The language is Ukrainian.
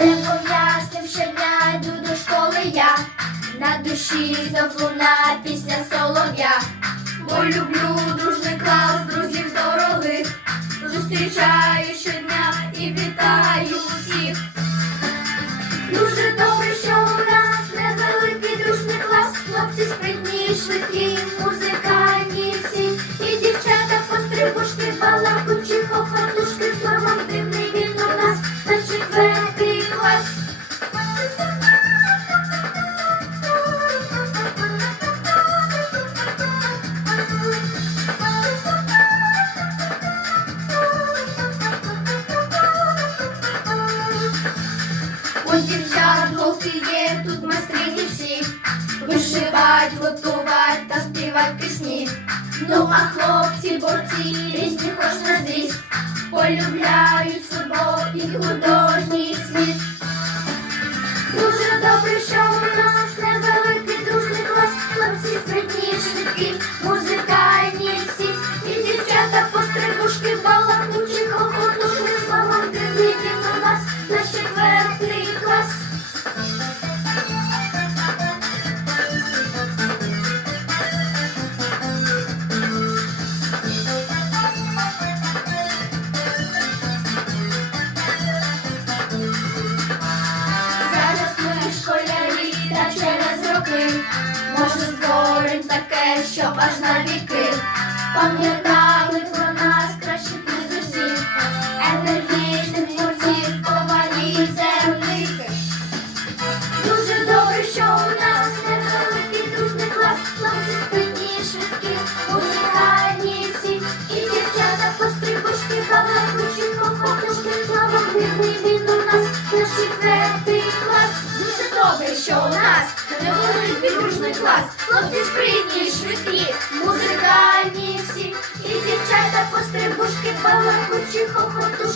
Репом'ясним щодня йду до школи я, на душі завлуна пісня солов'я, бо люблю дружний клас, друзів дорогих, зустрічаю У дівчат голки є, тут майстрині всі Вишивать, готувать та співать пісні Ну а хлопці, борці, різні хоч на зріст Полюбляють футбол і художній світ Дуже добре, що у Може створим таке, що аж на віки. Пам'ятали про нас кращих не усіх. Енергійних творців, ковалів, земних Дуже добре, що у нас невеликий дружний клас. Хлопці спитні, швидкі, музикальні всі. І дівчата пострибушки, балакучі, хохотушки Словом дивний він у нас. На четвертий клас Дуже добре, що у нас невеликий підружний клас Хлопці спритні, швидкі, музикальні всі. І дівчата пострибушки, балакучі, хохотушки